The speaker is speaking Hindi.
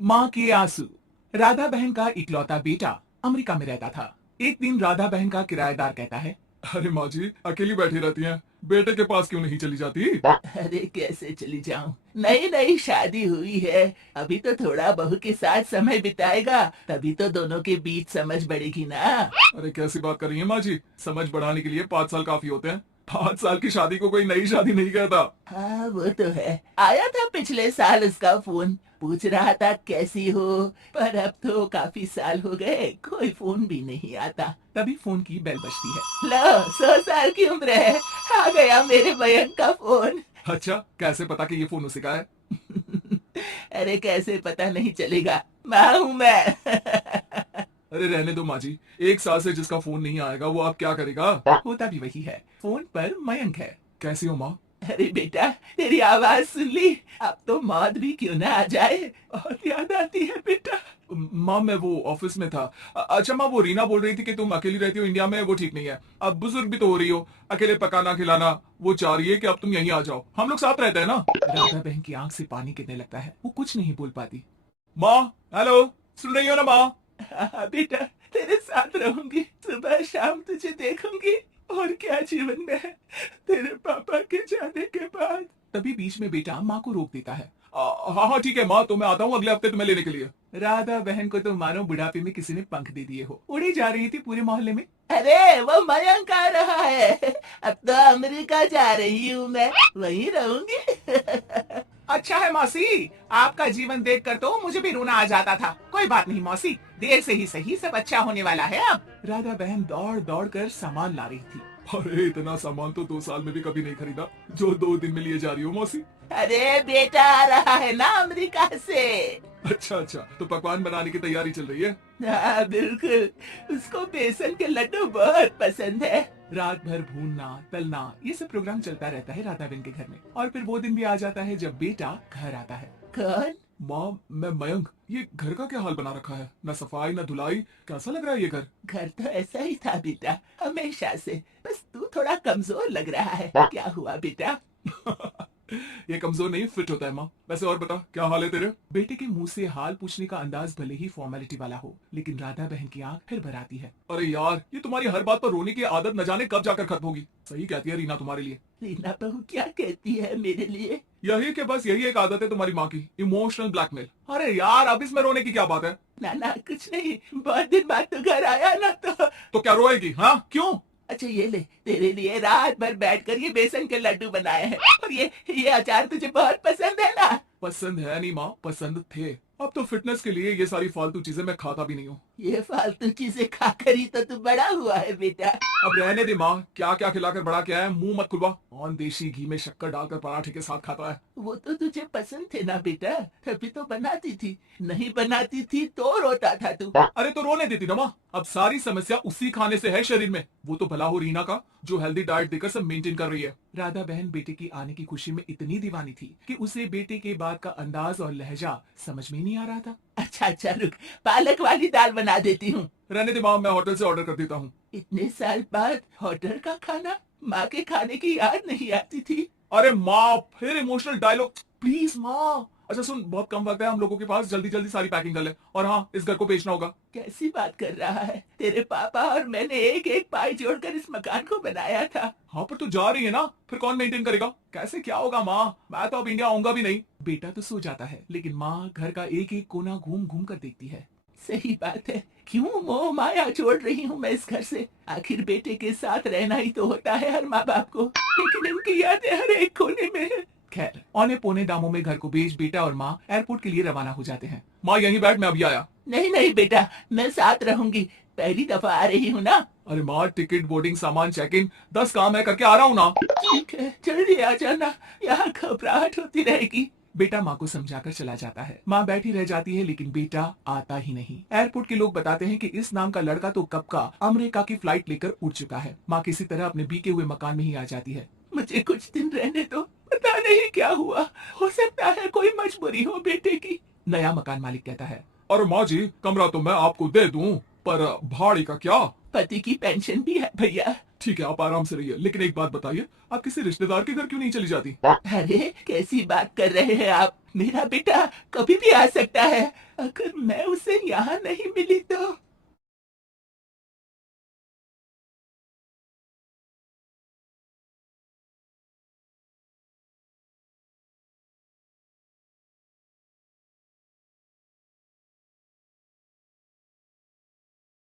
माँ के आंसू। राधा बहन का इकलौता बेटा अमेरिका में रहता था। एक दिन राधा बहन का किराएदार कहता है, अरे माँ जी अकेली बैठी रहती हैं, बेटे के पास क्यों नहीं चली जाती? अरे कैसे चली जाऊं, नई नई शादी हुई है। अभी तो थोड़ा बहू के साथ समय बिताएगा, तभी तो दोनों के बीच समझ बढ़ेगी ना। अरे कैसी बात कर रही है माँ जी, समझ बढ़ाने के लिए 5 साल काफी होते हैं। 5 साल की शादी को कोई नई शादी नहीं कहता। हाँ वो तो है। आया था पिछले साल उसका फोन, पूछ रहा था कैसी हो, पर अब तो काफी साल हो गए, कोई फोन भी नहीं आता। तभी फोन की बेल बजती है। लो, 100 साल की उम्र है, आ गया मेरे मयंक का फोन। अच्छा कैसे पता कि ये फोन उसी का है? अरे कैसे पता नहीं चलेगा, माँ हूँ मैं। अरे रहने दो माँ जी, 1 साल से जिसका फोन नहीं आएगा वो अब क्या करेगा? होता भी वही है, फोन पर मयंक है। कैसी हो माँ? अरे बेटा, तेरी आवाज सुन ली, अब तो मौत भी क्यों ना आ जाए, बहुत याद आती है बेटा। माँ मैं वो ऑफिस में था। अच्छा माँ, वो रीना बोल रही थी कि तुम अकेली रहती हो इंडिया में, वो ठीक नहीं है। अब बुजुर्ग भी तो हो रही हो, अकेले पकाना खिलाना। वो चाह रही है कि अब तुम यहीं आ जाओ, हम लोग साथ रहते हैं ना। राधा बहन की आंख से पानी गिरने लगता है, वो कुछ नहीं बोल पाती। माँ, हेलो, सुन रही हो ना माँ? हाँ बेटा, तेरे साथ रहूंगी, सुबह शाम तुझे देखूंगी, और क्या जीवन में है तेरे पापा के जाने के बाद। तभी बीच में बेटा माँ को रोक देता है। हाँ हाँ ठीक है माँ, तो मैं आता हूँ अगले हफ्ते तुम्हें लेने के लिए। राधा बहन को तो मानो बुढ़ापे में किसी ने पंख दे दिए हो, उड़ी जा रही थी पूरे मोहल्ले में। अरे वो मयंक आ रहा है, अब तो अमेरिका जा रही हूँ मैं, वहीं रहूंगी। अच्छा है मौसी, आपका जीवन देखकर तो मुझे भी रोना आ जाता था। कोई बात नहीं मौसी, देर से ही सही सब अच्छा होने वाला है अब। राधा बहन दौड़ दौड़ कर सामान ला रही थी। अरे इतना सामान तो 2 साल में भी कभी नहीं खरीदा, जो 2 दिन में लिए जा रही हो मौसी। अरे बेटा आ रहा है ना अमेरिका से। अच्छा अच्छा, तो पकवान बनाने की तैयारी चल रही है? हाँ बिल्कुल, उसको बेसन के लड्डू बहुत पसंद है। रात भर भूनना तलना ये सब प्रोग्राम चलता रहता है राधा बहन के घर में, और फिर वो दिन भी आ जाता है जब बेटा घर आता है। कौन? माँ मैं मयंक, ये घर का क्या हाल बना रखा है, न सफाई न धुलाई, कैसा लग रहा है ये घर? घर तो ऐसा ही था बेटा, हमेशा से, बस तू थोड़ा कमजोर लग रहा है। क्या हुआ बेटा? ये कमजोर नहीं फिट होता है माँ। वैसे और बता, क्या हाल है तेरे? बेटे के मुंह से हाल पूछने का अंदाज भले ही फॉर्मेलिटी वाला हो, लेकिन राधा बहन की आंख फिर भर आती है। अरे यार, ये तुम्हारी हर बात पर रोने की आदत न जाने कब जाकर खत्म होगी। सही कहती है रीना तुम्हारे लिए। रीना बहू क्या कहती है मेरे लिए? यही कि बस यही एक आदत है तुम्हारी माँ की, इमोशनल ब्लैकमेल। अरे यार, अब इसमें रोने की क्या बात है? ना ना कुछ नहीं, बहुत दिन बाद तो घर आया ना तो क्या रोएगी? हाँ क्यों? अच्छा ये ले, तेरे लिए रात भर बैठकर ये बेसन के लड्डू बनाए हैं, और ये अचार तुझे बहुत पसंद है ना। पसंद है नहीं माँ, पसंद थे। अब तो फिटनेस के लिए ये सारी फालतू चीजें मैं खाता भी नहीं हूँ। ये फालतू चीजें खाकर ही तो तू बड़ा हुआ है बेटा। अब रहने दे माँ, क्या क्या खिलाकर बड़ा किया है, मुंह मत खुलवा। कौन देशी घी में शक्कर डालकर पराठे के साथ खाता है? वो तो तुझे पसंद थे ना बेटा, तभी तो बनाती थी, नहीं बनाती थी तो रोता था तू। अरे तो रोने देती ना माँ, अब सारी समस्या उसी खाने से है शरीर में। वो तो भला हो रीना का, जो हेल्दी डाइट देकर सब मेंटेन कर रही है। राधा बहन बेटे की आने की खुशी में इतनी दीवानी थी कि उसे बेटे के बाद का अंदाज और लहजा समझ में नहीं आ रहा था। अच्छा अच्छा रुक, पालक वाली दाल बना देती हूँ। रहने दे माँ, मैं होटल से ऑर्डर कर देता हूँ। इतने साल बाद होटल का खाना, माँ के खाने की याद नहीं आती थी। अरे माँ, फिर इमोशनल डायलॉग, प्लीज माँ। अच्छा सुन, बहुत कम वक्त है हम लोगों के पास, जल्दी जल्दी सारी पैकिंग कर ले। और हाँ, इस घर को बेचना होगा। कैसी बात कर रहा है, तेरे पापा और मैंने एक एक पाई जोड़कर इस मकान को बनाया था। हाँ पर तू जा रही है ना, फिर कौन मेंटेन करेगा? कैसे क्या होगा माँ, मैं तो अब इंडिया आऊंगा भी नहीं। बेटा तो सो जाता है, लेकिन माँ घर का एक एक कोना घूम घूम कर देखती है। सही बात है, क्यों मोह माया छोड़ रही हूँ मैं इस घर से, आखिर बेटे के साथ रहना ही तो होता है हर माँ बाप को, लेकिन इनकी यादें हर एक कोने में है। खैर, औने पौने दामों में घर को बेच बेटा और माँ एयरपोर्ट के लिए रवाना हो जाते हैं। माँ यहीं बैठ, मैं अभी आया। नहीं नहीं बेटा, मैं साथ रहूंगी, पहली दफा आ रही हूँ ना। अरे माँ, टिकट, बोर्डिंग, सामान, चेक इन, 10 काम है, करके आ रहा हूँ ना। ठीक है, जल्दी आ जाना, यहाँ घबराहट होती रहेगी। बेटा माँ को समझाकर चला जाता है। माँ बैठी रह जाती है, लेकिन बेटा आता ही नहीं। एयरपोर्ट के लोग बताते हैं कि इस नाम का लड़का तो कब का अमेरिका की फ्लाइट लेकर उड़ चुका है। माँ किसी तरह अपने बीके हुए मकान में ही आ जाती है। मुझे कुछ दिन रहने दो, पता नहीं क्या हुआ, हो सकता है कोई मजबूरी हो बेटे की। नया मकान मालिक कहता है। अरे माँ जी, कमरा तो मैं आपको दे दूं, पर भाड़ी का क्या? पति की पेंशन भी है भैया, ठीक है, आप आराम से रहिए, लेकिन एक बात बताइए, आप किसी रिश्तेदार के घर क्यों नहीं चली जाती? अरे कैसी बात कर रहे हैं आप, मेरा बेटा कभी भी आ सकता है। अगर मैं उसे यहाँ नहीं मिली तो